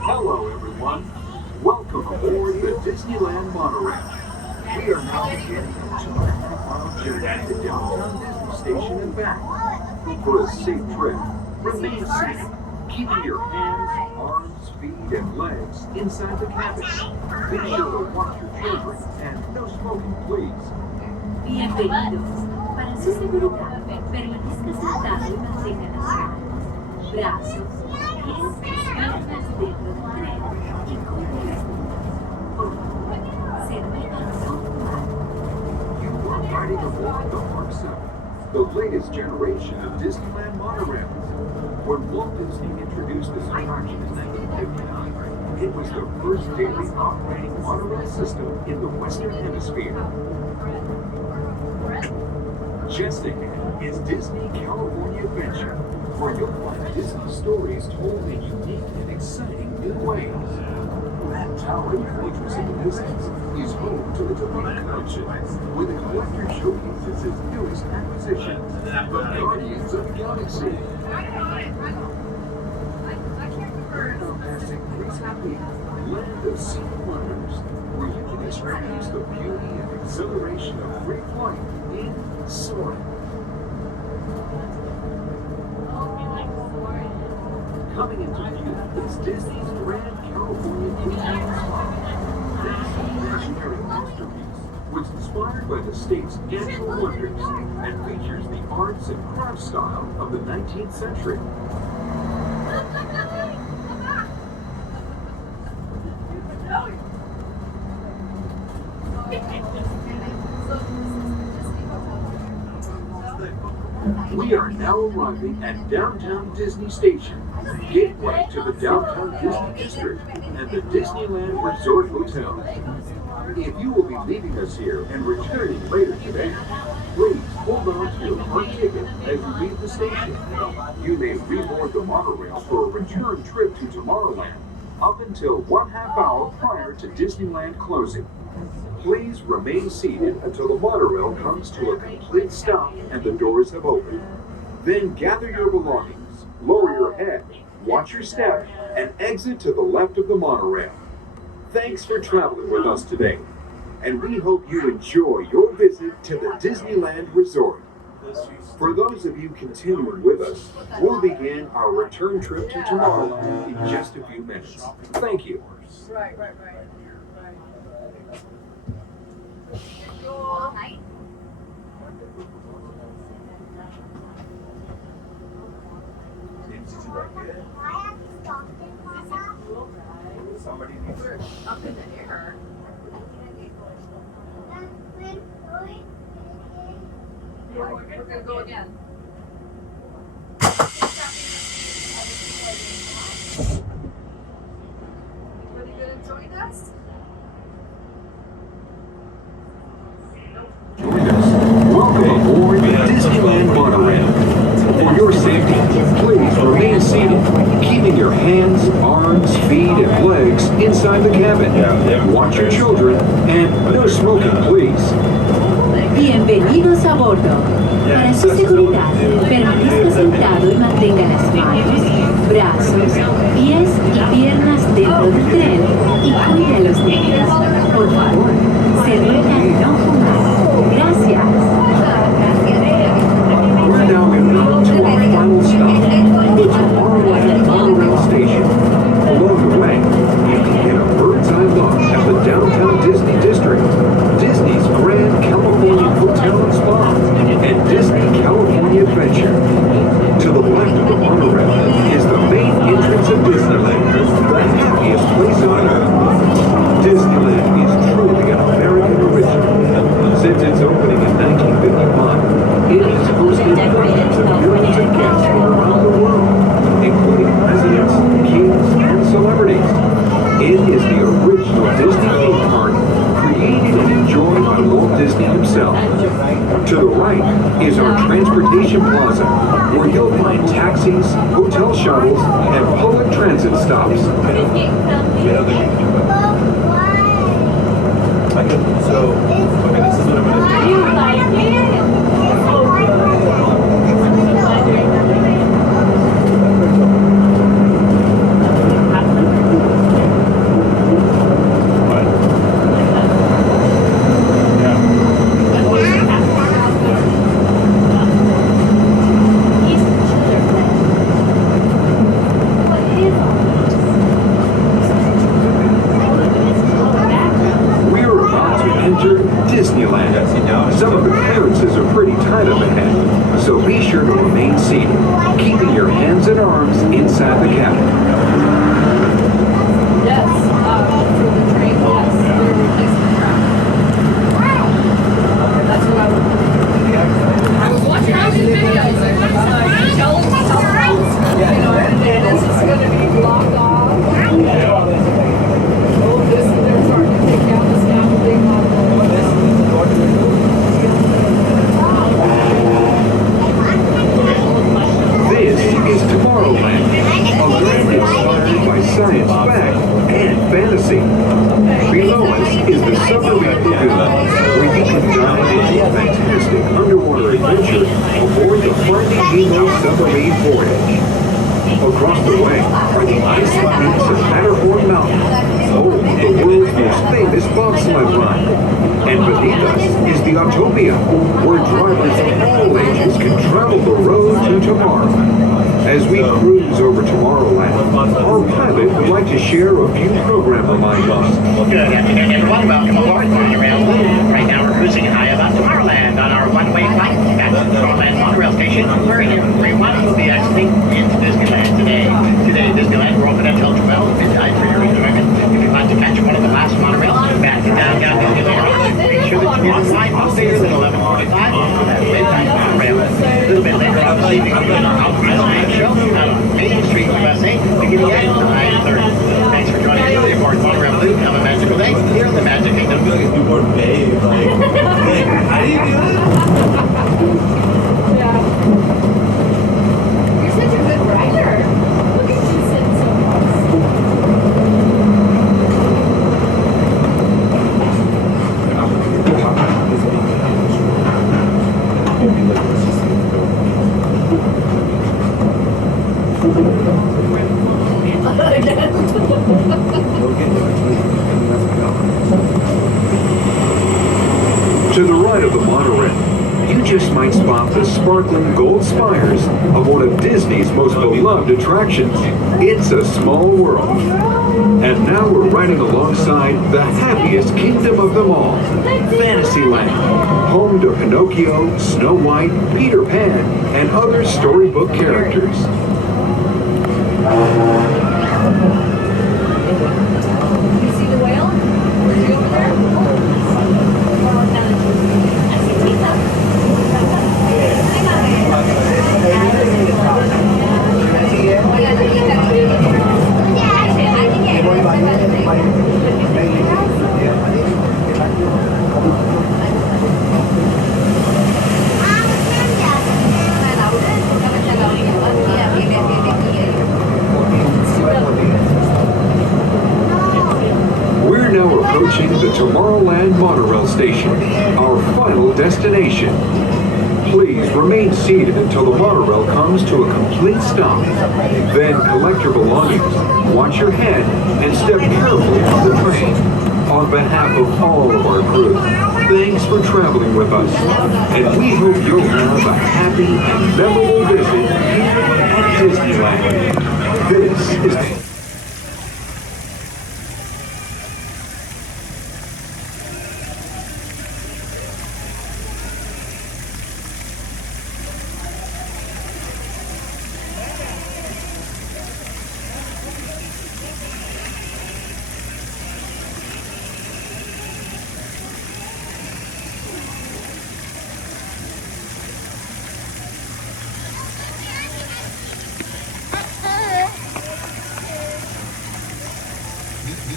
Hello, everyone. Welcome aboard the Disneyland Monorail. We are now beginning a 2.5-mile journey to downtown Disney Station and back. For a safe trip, remain seated, keeping your hands, arms, feet, and legs inside the cabin. Be sure to watch your children and no smoking, please. Bienvenidos. Para su seguridad, permanezca sentado y mantenga las manos, brazos, pies y piernas dentro del tren y cuide las niñas. Por favor, se dejan no fumar. You are riding aboard the Mark 7, the latest generation of Disneyland monorails. When Walt Disney introduced this attraction in 1959, it was the first daily operating monorail system in the Western Hemisphere. Just ahead is Disney California Adventure, where you'll find Disney stories told in unique and exciting new ways. That towering fortress in the distance is home to the Dominican Collection, where the collector showcases his newest acquisition, the Guardians of the Galaxy. We're now passing Crazy Peak, land of seven wonders, where you can experience the beauty and exhilaration of free flight in Soarin'. Coming into view is Disney's Grand California Enchanting Spot. This visionary masterpiece was inspired by the state's natural wonders and features the arts and crafts style of the 19th century. We are now arriving at Downtown Disney Station, gateway to the Downtown Disney District and the Disneyland Resort Hotel. If you will be leaving us here and returning later today, please hold on to your park ticket as you leave the station. You may reboard the monorail for a return trip to Tomorrowland up until 1/2 hour prior to Disneyland closing. Please remain seated until the monorail comes to a complete stop and the doors have opened. Then gather your belongings, lower your head, watch your step, and exit to the left of the monorail. Thanks for traveling with us today, and we hope you enjoy your visit to the Disneyland Resort. For those of you continuing with us, we'll begin our return trip to Tomorrowland in just a few minutes. Thank you. Right. Somebody needs We're up in the air. We're gonna go again. Anybody gonna join us? Welcome aboard the Disneyland Monorail. For your safety, please remain seated, keeping your hands, arms, feet, and legs inside the cabin. Watch your children, and no smoking, please. Bienvenidos a bordo. Para su seguridad, permanezca sentado y mantenga las manos, brazos, pies y piernas dentro del tren y cuide a los niños. Por favor, se ruega no fumar. Gracias. We're now en route to our final stop, the Tomorrowland Monorail Station. Along the way, you can get a bird's-eye look at the Downtown Disney District, Disney's Grand California Hotel and Spa, and Disney California Adventure. To the left of the monorail is the main entrance of Disneyland, the happiest place on earth. Disneyland is truly an American original. Since its opening in 1955, it has hosted hundreds of millions of guests from around the world, including presidents, kings, and celebrities. It is the original Disney theme park, created and enjoyed by Walt Disney himself. To the right is our transportation plaza, where you'll find taxis, hotel shuttles, and public transit stops. This is what I'm gonna do. Steamboat Submarine Voyage. Across the way are the icy peaks of Matterhorn Mountain, home of the world's most famous bobsled ride. And beneath us is the Autopia, where drivers of all ages can travel the road to tomorrow. As we cruise over Tomorrowland, our pilot would like to share a few program reminders. Good afternoon, everyone. Welcome aboard Monorail Blue. Right now we're cruising high above Tomorrowland on our one-way flight back to the Tomorrowland Monorail station, where everyone will be exiting into Disneyland today. Today, Disneyland, we're open until 12 midnight for your enjoyment. If you'd like to catch one of the last monorails back to downtown Disneyland, make sure that you get in line no later than 11:45 for that midnight monorail. A little bit later on this evening, we're going to have a show out on Main Street, USA, beginning at 9:30. Thanks for joining us today aboard Monorail Blue. Have a magical day here in the Magic Kingdom. You were babe. Like, I didn't do that. Yeah. You're such a good writer. Look at you sitting so close. To the right of the monorail, you just might spot the sparkling gold spires of one of Disney's most beloved attractions. It's a small world. And now we're riding alongside the happiest kingdom of them all, Fantasyland, home to Pinocchio, Snow White, Peter Pan, and other storybook characters. You see the whale? Is he over there? I see Tita. We're now approaching the Tomorrowland Monorail Station, our final destination. Please remain seated until the monorail comes to a complete stop. Then collect your belongings, watch your head, and step carefully off the train. On behalf of all of our crew, thanks for traveling with us. And we hope you'll have a happy and memorable visit here at Disneyland. This is